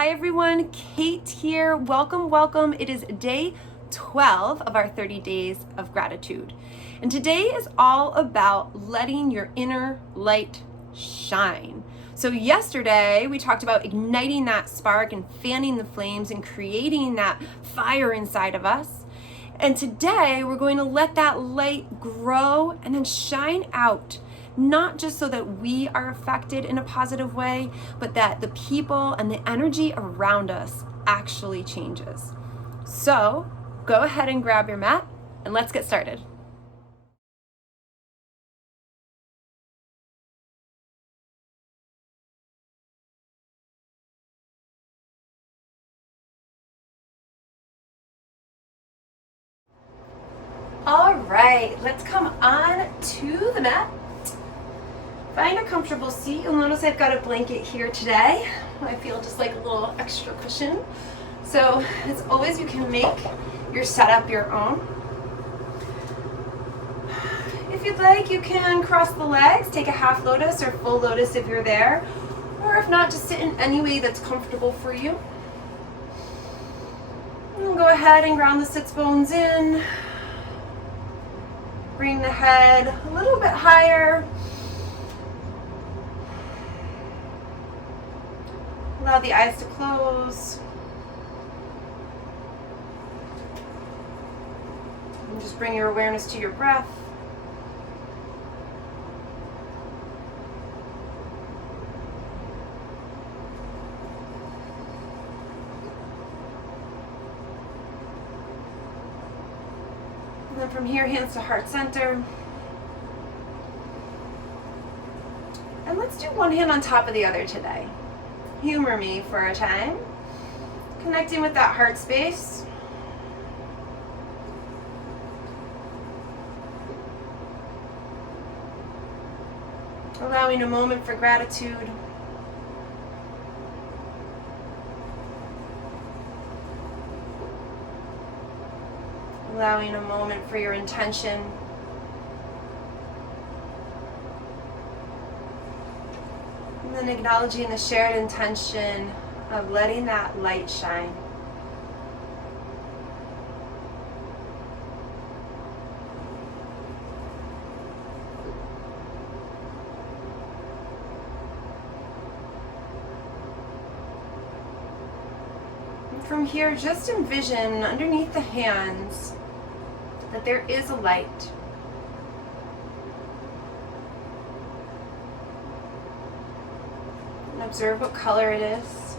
Hi everyone, Kate here. Welcome. It is day 12 of our 30 days of gratitude. And today is all about letting your inner light shine. So yesterday we talked about igniting that spark and fanning the flames and creating that fire inside of us. And today we're going to let that light grow and then shine out. Not just so that we are affected in a positive way, but that the people and the energy around us actually changes. So go ahead and grab your mat and let's get started. All right, let's come on to the mat. Find a comfortable seat. You'll notice I've got a blanket here today. I feel just like a little extra cushion. So as always, you can make your setup your own. If you'd like, you can cross the legs, take a half lotus or full lotus if you're there. Or if not, just sit in any way that's comfortable for you. And go ahead and ground the sits bones in. Bring the head a little bit higher. Allow the eyes to close. And just bring your awareness to your breath. And then from here, hands to heart center. And let's do one hand on top of the other today. Humor me for a time. Connecting with that heart space. Allowing a moment for gratitude. Allowing a moment for your intention. And then acknowledging the shared intention of letting that light shine. And from here, just envision underneath the hands that there is a light. Observe what color it is.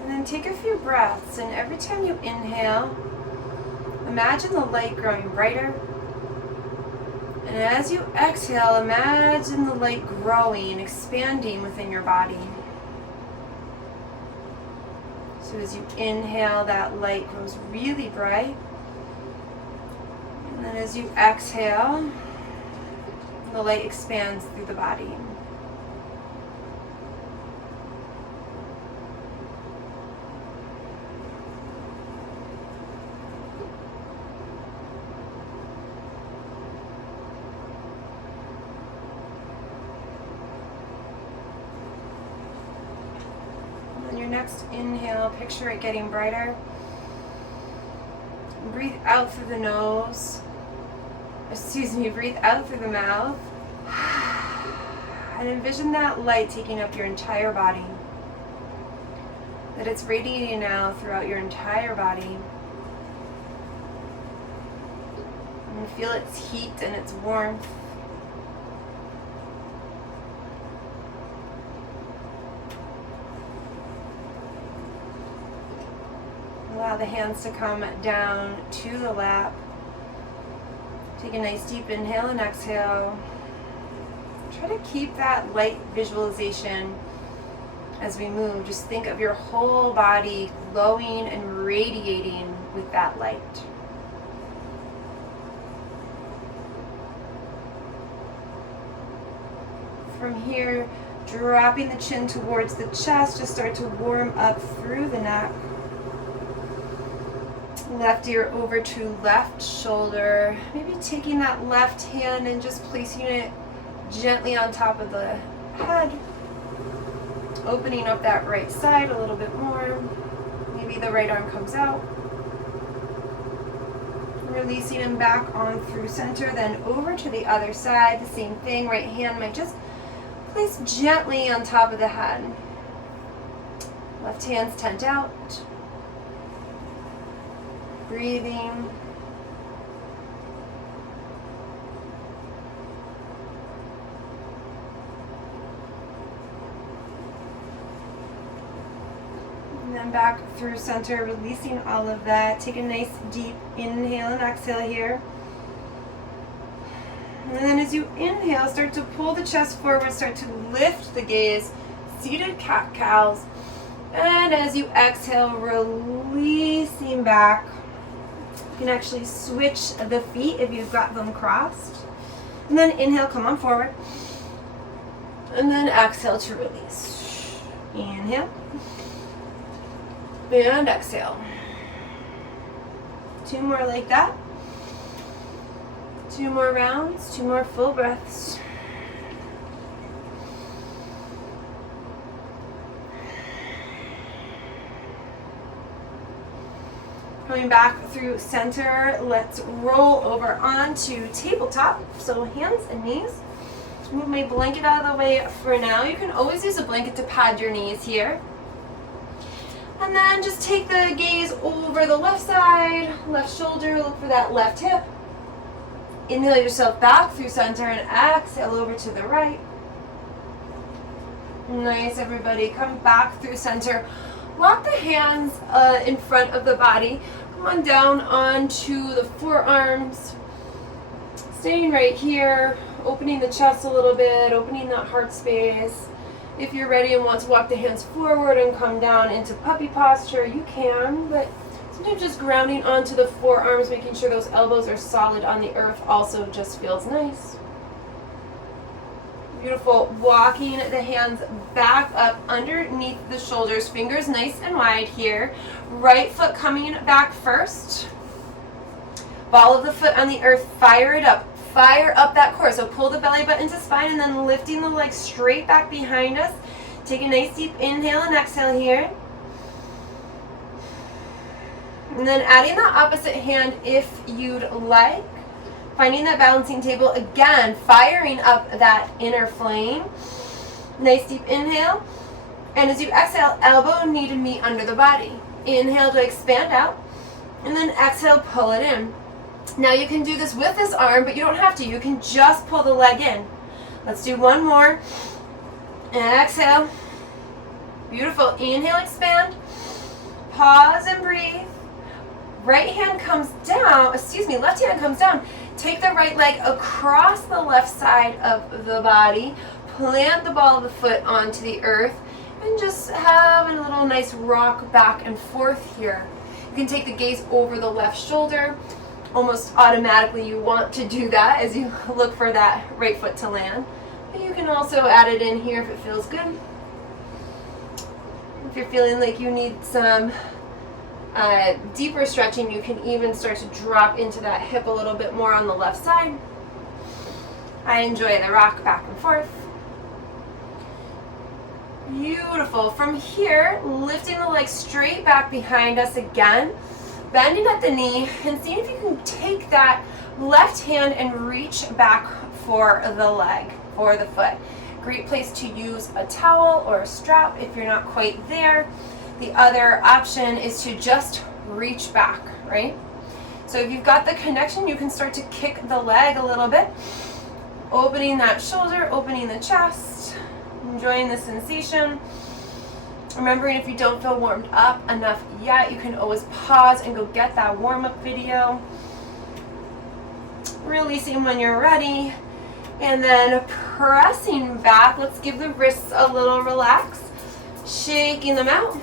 And then take a few breaths, and every time you inhale, imagine the light growing brighter. And as you exhale, imagine the light growing, expanding within your body. So as you inhale, that light grows really bright. And then as you exhale, the light expands through the body. And then your next inhale, picture it getting brighter. Breathe out through the nose. Breathe out through the mouth. And envision that light taking up your entire body. That it's radiating now throughout your entire body. And feel its heat and its warmth. Allow the hands to come down to the lap. Take a nice deep inhale and exhale. Try to keep that light visualization as we move. Just think of your whole body glowing and radiating with that light. From here, dropping the chin towards the chest, just start to warm up through the neck. Left ear over to left shoulder. Maybe taking that left hand and just placing it gently on top of the head. Opening up that right side a little bit more. Maybe the right arm comes out. Releasing him back on through center, then over to the other side. The same thing, right hand might just place gently on top of the head. Left hand's tent out. Breathing. And then back through center, releasing all of that. Take a nice deep inhale and exhale here. And then as you inhale, start to pull the chest forward, start to lift the gaze, seated cat-cows. And as you exhale, releasing back. You can actually switch the feet if you've got them crossed. And then inhale, come on forward. And then exhale to release. Inhale. And exhale. 2 more like that. 2 more rounds, 2 more full breaths. Coming back through center, let's roll over onto tabletop. So hands and knees. Move my blanket out of the way for now. You can always use a blanket to pad your knees here. And then just take the gaze over the left side, left shoulder, look for that left hip. Inhale yourself back through center and exhale over to the right. Nice, everybody. Come back through center. Walk the hands in front of the body. Come on down onto the forearms. Staying right here, opening the chest a little bit, opening that heart space. If you're ready and want to walk the hands forward and come down into puppy posture, you can, but sometimes just grounding onto the forearms, making sure those elbows are solid on the earth also just feels nice. Beautiful. Walking the hands back up underneath the shoulders, fingers nice and wide here. Right foot coming back first. Ball of the foot on the earth, fire it up. Fire up that core. So pull the belly button to spine and then lifting the legs straight back behind us. Take a nice deep inhale and exhale here. And then adding the opposite hand if you'd like. Finding that balancing table again, firing up that inner flame. Nice deep inhale. And as you exhale, elbow, knee to meet under the body. Inhale to expand out. And then exhale, pull it in. Now you can do this with this arm, but you don't have to. You can just pull the leg in. Let's do one more. Exhale. Beautiful. Inhale, expand. Pause and breathe. Right hand comes down, left hand comes down. Take the right leg across the left side of the body. Plant the ball of the foot onto the earth. And just have a little nice rock back and forth here. You can take the gaze over the left shoulder. Almost automatically you want to do that as you look for that right foot to land. But you can also add it in here if it feels good. If you're feeling like you need some deeper stretching, you can even start to drop into that hip a little bit more on the left side. I enjoy the rock back and forth. Beautiful. From here, lifting the legs straight back behind us again. Bending at the knee and seeing if you can take that left hand and reach back for the leg, for the foot. Great place to use a towel or a strap if you're not quite there. The other option is to just reach back, right? So if you've got the connection, you can start to kick the leg a little bit. Opening that shoulder, opening the chest, enjoying the sensation. Remembering if you don't feel warmed up enough yet, you can always pause and go get that warm-up video. Releasing when you're ready. And then pressing back. Let's give the wrists a little relax. Shaking them out.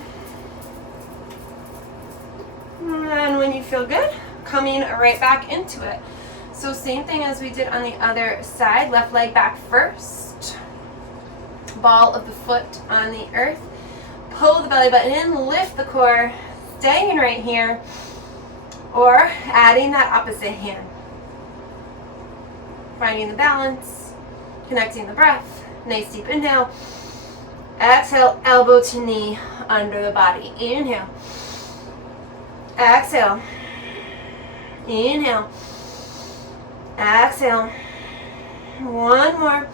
And when you feel good, coming right back into it. So same thing as we did on the other side. Left leg back first. Ball of the foot on the earth. Pull the belly button in, lift the core, staying right here. Or adding that opposite hand. Finding the balance, connecting the breath. Nice deep inhale. Exhale, elbow to knee under the body. Inhale. Exhale. Inhale. Exhale. One more.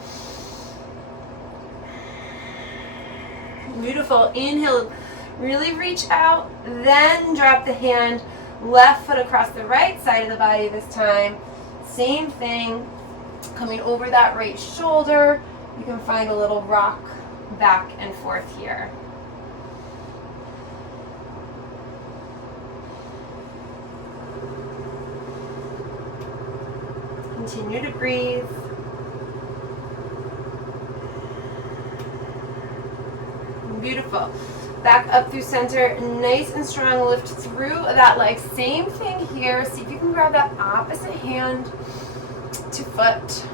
Beautiful. Inhale. Really reach out. Then drop the hand. Left foot across the right side of the body this time. Same thing. Coming over that right shoulder. You can find a little rock back and forth here. Continue to breathe. Beautiful. Back up through center, nice and strong. Lift through that leg. Same thing here. See if you can grab that opposite hand to foot.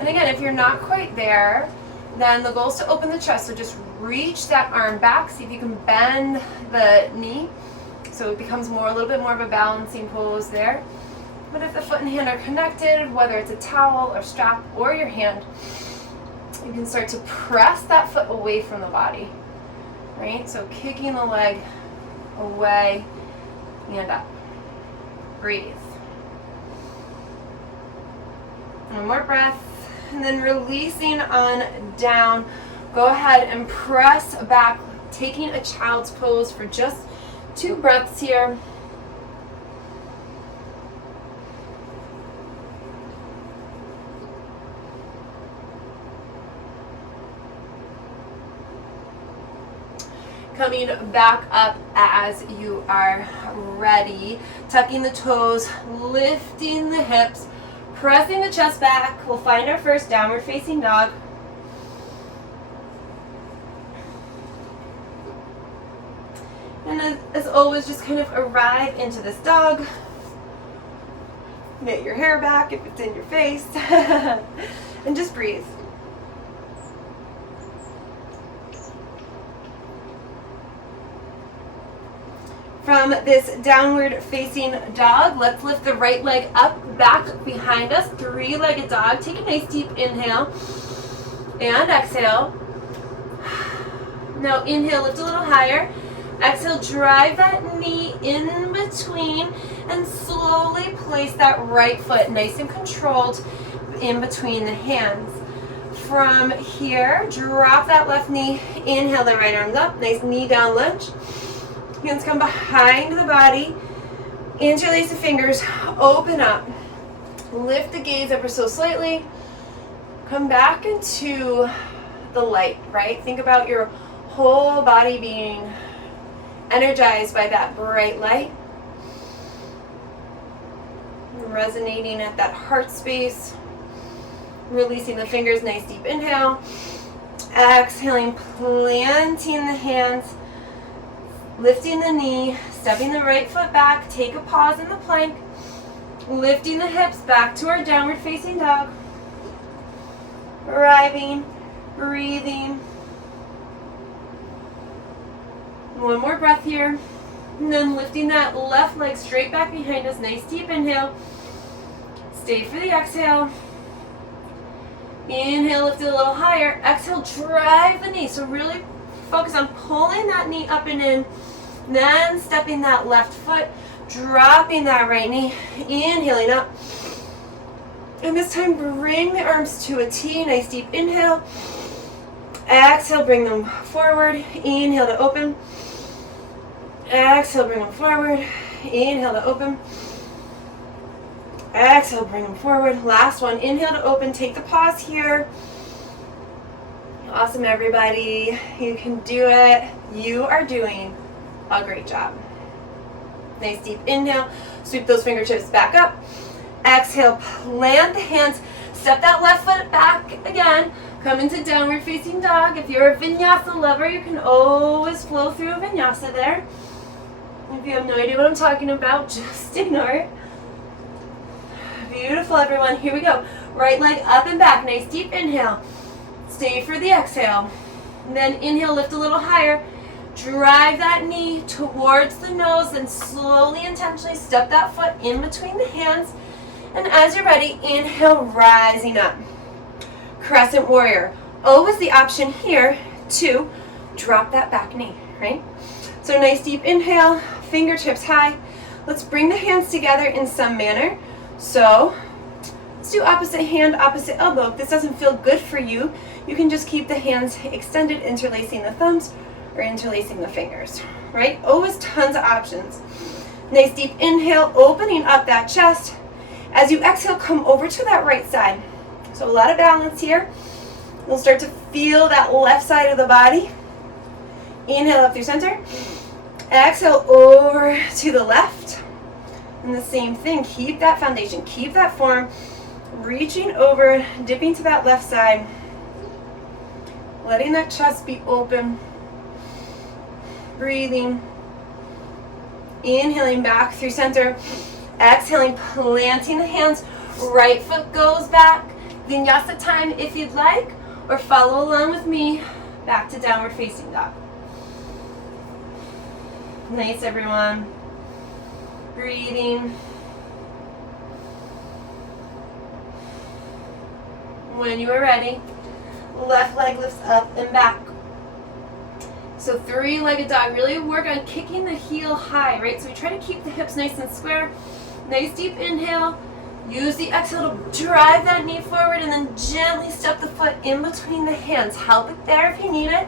And again, if you're not quite there, then the goal is to open the chest. So just reach that arm back. See if you can bend the knee so it becomes a little bit more of a balancing pose there. But if the foot and hand are connected, whether it's a towel or strap or your hand, you can start to press that foot away from the body, right? So kicking the leg away and up. Breathe. One more breath. And then releasing on down. Go ahead and press back, taking a child's pose for just 2 breaths here. Coming back up as you are ready. Tucking the toes, lifting the hips, pressing the chest back. We'll find our first downward facing dog. And as always, just kind of arrive into this dog. Get your hair back if it's in your face. And just breathe. From this downward facing dog, let's lift the right leg up, back behind us, 3-legged dog. Take a nice deep inhale and exhale. Now inhale, lift a little higher. Exhale, drive that knee in between and slowly place that right foot nice and controlled in between the hands. From here, drop that left knee, inhale the right arms up, nice knee down lunge. Hands come behind the body. Interlace the fingers, open up. Lift the gaze ever so slightly. Come back into the light, right? Think about your whole body being energized by that bright light. Resonating at that heart space. Releasing the fingers, nice deep inhale. Exhaling, planting the hands. Lifting the knee, stepping the right foot back, take a pause in the plank, lifting the hips back to our downward facing dog, arriving, breathing. One more breath here, and then lifting that left leg straight back behind us, nice deep inhale, stay for the exhale, inhale, lift it a little higher, exhale, drive the knee, so really focus on pulling that knee up and in, then stepping that left foot, dropping that right knee, inhaling up. And this time bring the arms to a T, nice deep inhale. Exhale, bring them forward, inhale to open. Exhale, bring them forward, inhale to open. Exhale, bring them forward. Last one, inhale to open, take the pause here. Awesome, everybody. You can do it. You are doing a great job. Nice deep inhale. Sweep those fingertips back up. Exhale, plant the hands. Step that left foot back again. Come into downward facing dog. If you're a vinyasa lover, you can always flow through a vinyasa there. If you have no idea what I'm talking about, just ignore it. Beautiful, everyone. Here we go. Right leg up and back. Nice deep inhale. Stay for the exhale. And then inhale, lift a little higher. Drive that knee towards the nose, then slowly, intentionally step that foot in between the hands. And as you're ready, inhale, rising up. Crescent warrior. Always the option here to drop that back knee, right? So nice deep inhale, fingertips high. Let's bring the hands together in some manner. So let's do opposite hand, opposite elbow. If this doesn't feel good for you, you can just keep the hands extended, interlacing the thumbs or interlacing the fingers, right? Always tons of options. Nice deep inhale, opening up that chest. As you exhale, come over to that right side. So a lot of balance here. We'll start to feel that left side of the body. Inhale up through center. Exhale over to the left. And the same thing, keep that foundation, keep that form. Reaching over, dipping to that left side. Letting that chest be open. Breathing. Inhaling back through center. Exhaling, planting the hands. Right foot goes back. Vinyasa time if you'd like, or follow along with me back to downward facing dog. Nice, everyone. Breathing. When you are ready, left leg lifts up and back. So three-legged dog, really work on kicking the heel high, right? So we try to keep the hips nice and square. Nice deep inhale. Use the exhale to drive that knee forward and then gently step the foot in between the hands. Help it there if you need it.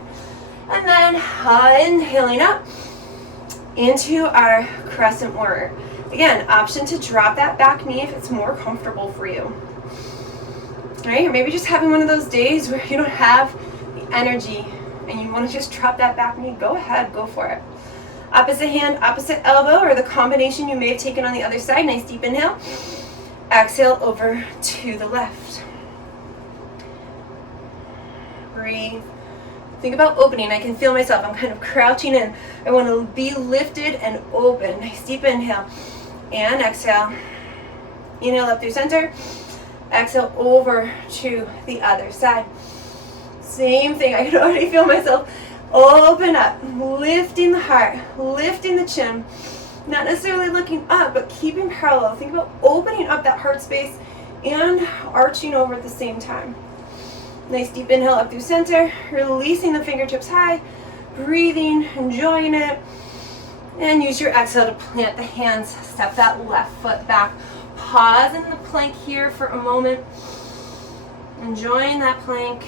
And then inhaling up into our crescent warrior. Again, option to drop that back knee if it's more comfortable for you. Right? Or maybe just having one of those days where you don't have the energy and you want to just drop that back knee. Go ahead, go for it. Opposite hand, opposite elbow, or the combination you may have taken on the other side. Nice deep inhale. Exhale over to the left. Breathe. Think about opening. I can feel myself. I'm kind of crouching in. I want to be lifted and open. Nice deep inhale. And exhale. Inhale up through center. Exhale over to the other side. Same thing. I can already feel myself open up. Lifting the heart. Lifting the chin. Not necessarily looking up, but keeping parallel. Think about opening up that heart space and arching over at the same time. Nice deep inhale up through center, releasing the fingertips high, breathing, enjoying it. And use your exhale to plant the hands, step that left foot back. Pause in the plank here for a moment. Enjoying that plank.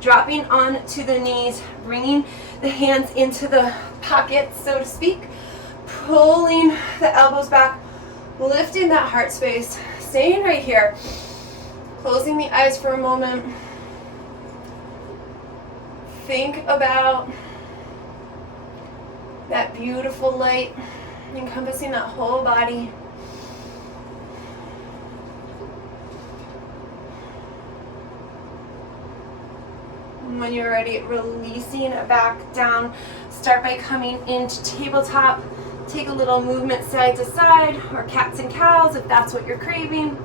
Dropping onto the knees, bringing the hands into the pockets, so to speak. Pulling the elbows back, lifting that heart space. Staying right here. Closing the eyes for a moment. Think about that beautiful light encompassing that whole body. When you're ready, releasing it back down. Start by coming into tabletop. Take a little movement side to side, or cats and cows if that's what you're craving.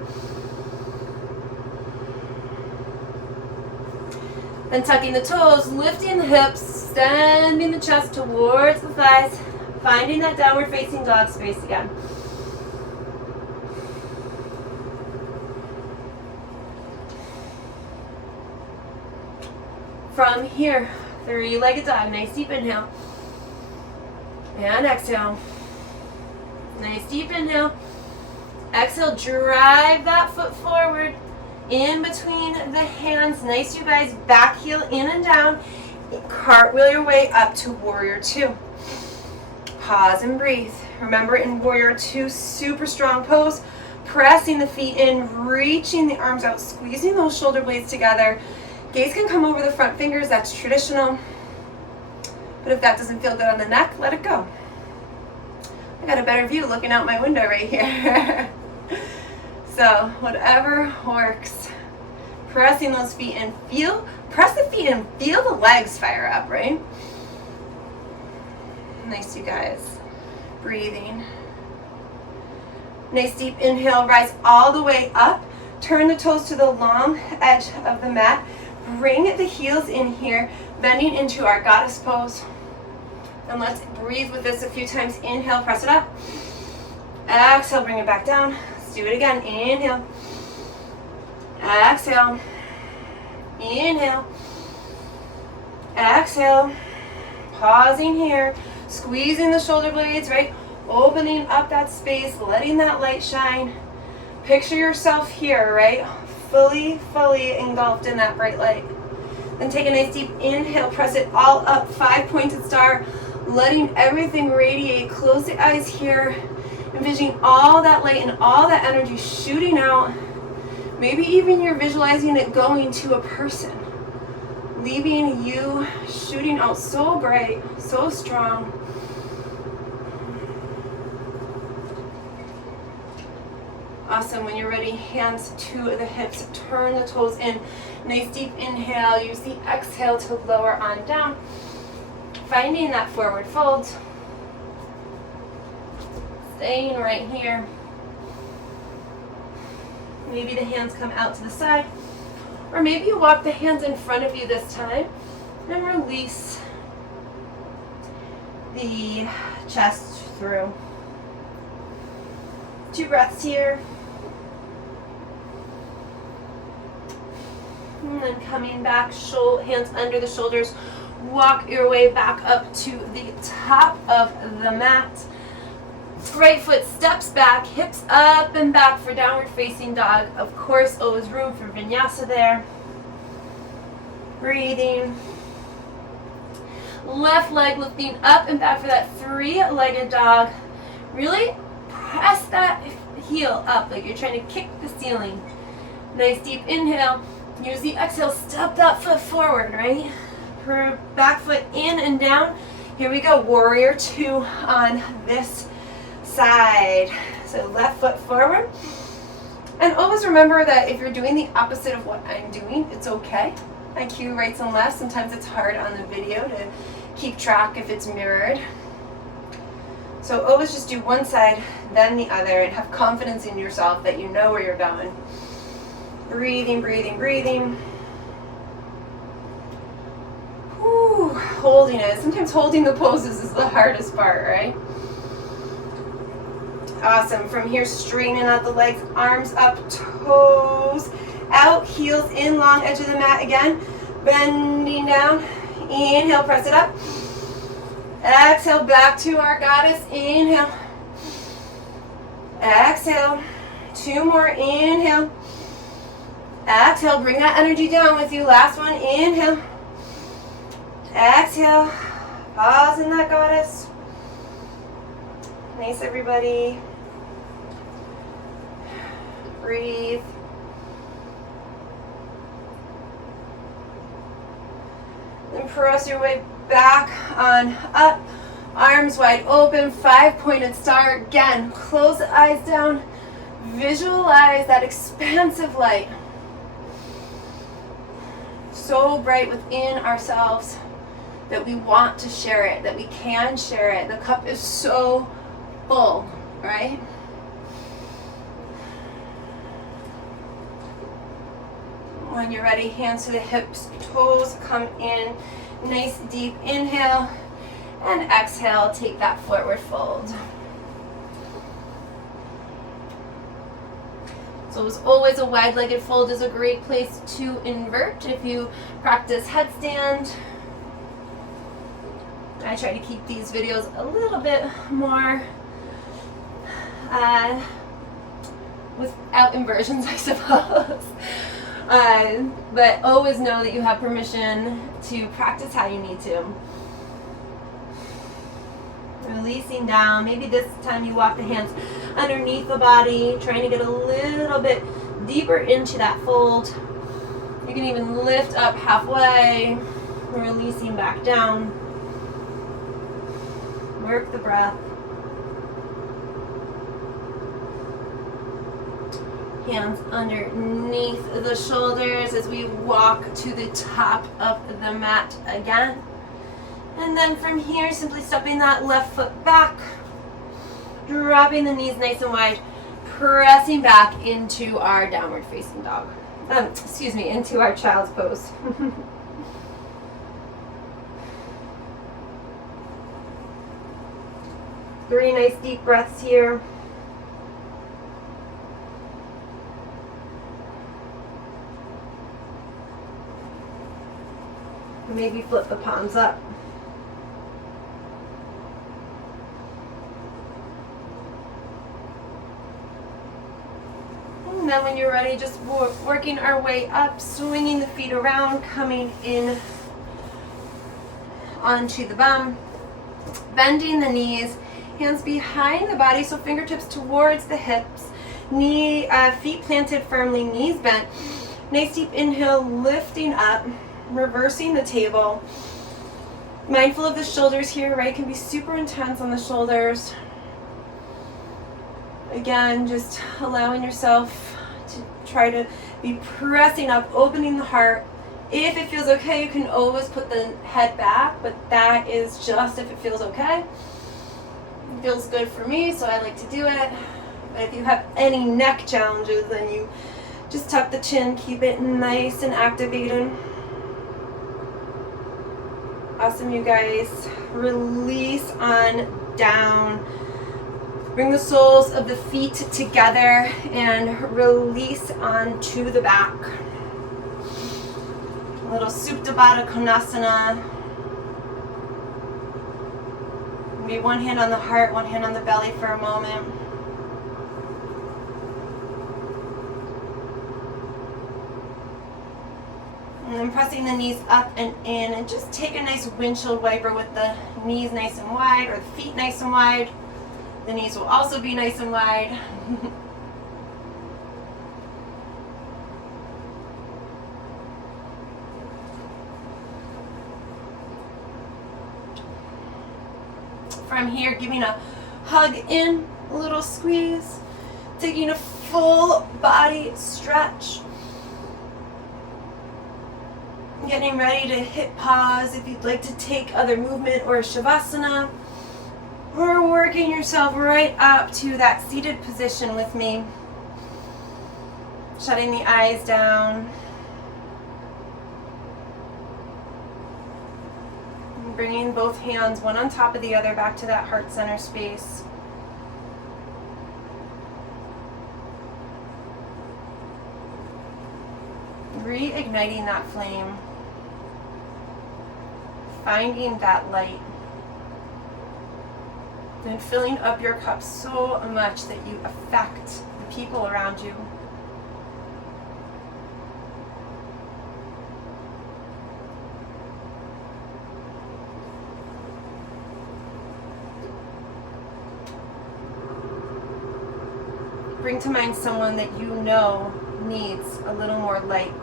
Then tucking the toes, lifting the hips, extending the chest towards the thighs, finding that downward facing dog space again. From here, three-legged dog, nice deep inhale. And exhale. Nice deep inhale. Exhale, drive that foot forward in between the hands. Nice, you guys. Back heel in and down. Cartwheel your way up to warrior two. Pause and breathe. Remember, in warrior two, super strong pose. Pressing the feet in, reaching the arms out, squeezing those shoulder blades together. Gaze can come over the front fingers, that's traditional. But if that doesn't feel good on the neck, let it go. I got a better view looking out my window right here. So whatever works. Pressing those feet in, press the feet in, feel the legs fire up, right? Nice, you guys. Breathing. Nice deep inhale, rise all the way up. Turn the toes to the long edge of the mat. Bring the heels in here. Bending into our goddess pose. And let's breathe with this a few times. Inhale, press it up. Exhale, bring it back down. Let's do it again. Inhale. Exhale. Inhale. Exhale. Pausing here. Squeezing the shoulder blades, right? Opening up that space, letting that light shine. Picture yourself here, right? Fully engulfed in that bright light. Then take a nice deep inhale, press it all up, 5-pointed star, letting everything radiate. Close the eyes here, envisioning all that light and all that energy shooting out. Maybe even you're visualizing it going to a person, leaving you shooting out so bright, so strong. Awesome. When you're ready, hands to the hips, turn the toes in. Nice deep inhale. Use the exhale to lower on down. Finding that forward fold. Staying right here. Maybe the hands come out to the side. Or maybe you walk the hands in front of you this time and release the chest through. 2 breaths here. And then coming back, hands under the shoulders. Walk your way back up to the top of the mat. Right foot steps back, hips up and back for downward facing dog. Of course, always room for vinyasa there. Breathing. Left leg lifting up and back for that 3-legged dog. Really press that heel up like you're trying to kick the ceiling. Nice deep inhale. Use the exhale, step that foot forward, right? Back foot in and down. Here we go, warrior 2 on this side. So left foot forward. And always remember that if you're doing the opposite of what I'm doing, it's okay. I cue rights and lefts. Sometimes it's hard on the video to keep track if it's mirrored. So always just do one side, then the other, and have confidence in yourself that you know where you're going. Breathing, breathing, breathing. Whew, holding it. Sometimes holding the poses is the hardest part, right? Awesome. From here, straightening out the legs, arms up, toes out, heels in, long edge of the mat again. Bending down. Inhale, press it up. Exhale, back to our goddess. Inhale. Exhale. 2 more. Inhale. Exhale, bring that energy down with you. Last one, inhale. Exhale. Pause in that goddess. Nice, everybody. Breathe. And press your way back on up. Arms wide open, 5-pointed star. Again, close the eyes down. Visualize that expansive light. So bright within ourselves that we want to share it, that we can share it. The cup is so full, right? When you're ready, hands to the hips, toes come in. Nice deep inhale and exhale, take that forward fold. So as always, a wide-legged fold is a great place to invert if you practice headstand. I try to keep these videos a little bit more without inversions, I suppose. But always know that you have permission to practice how you need to. Releasing down. Maybe this time you walk the hands underneath the body, trying to get a little bit deeper into that fold. You can even lift up halfway, releasing back down. Work the breath. Hands underneath the shoulders as we walk to the top of the mat again. And then from here, simply stepping that left foot back, dropping the knees nice and wide, pressing back into our downward facing dog. Into our child's pose. 3 nice deep breaths here. Maybe flip the palms up. And then when you're ready, just working our way up, swinging the feet around, coming in onto the bum, bending the knees, hands behind the body, so fingertips towards the hips, feet planted firmly, knees bent. Nice deep inhale, lifting up, reversing the table. Mindful of the shoulders here, right? Can be super intense on the shoulders. Again, just allowing yourself to try to be pressing up, opening the heart. If it feels okay, you can always put the head back, but that is just if it feels okay. It feels good for me, so I like to do it. But if you have any neck challenges, then you just tuck the chin, keep it nice and activated. Awesome, you guys. Release on down. Bring the soles of the feet together and release onto the back. A little Supta Baddha Konasana. Maybe one hand on the heart, one hand on the belly for a moment. And then pressing the knees up and in, and just take a nice windshield wiper with the knees nice and wide, or the feet nice and wide. The knees will also be nice and wide. From here, giving a hug in, a little squeeze, taking a full body stretch. Getting ready to hit pause if you'd like to take other movement or Shavasana, or working yourself right up to that seated position with me. Shutting the eyes down. And bringing both hands, one on top of the other, back to that heart center space. Reigniting that flame. Finding that light. And filling up your cup so much that you affect the people around you. Bring to mind someone that you know needs a little more light.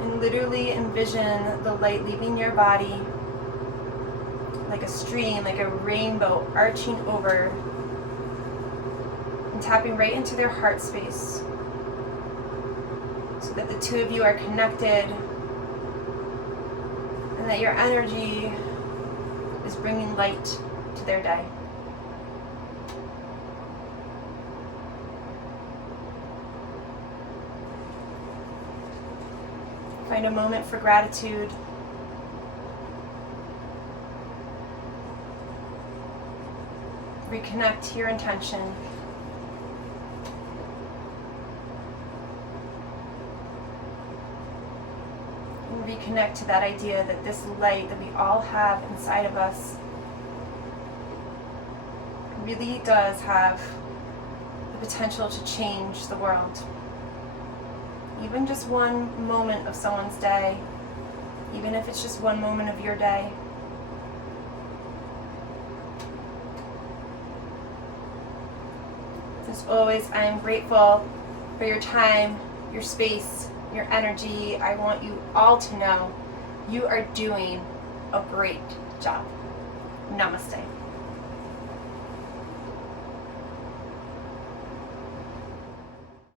And literally envision the light leaving your body like a stream, like a rainbow arching over and tapping right into their heart space, so that the two of you are connected and that your energy is bringing light to their day. Find a moment for gratitude. Reconnect to your intention. And reconnect to that idea that this light that we all have inside of us really does have the potential to change the world. Even just one moment of someone's day, even if it's just one moment of your day. As always, I am grateful for your time, your space, your energy. I want you all to know you are doing a great job. Namaste.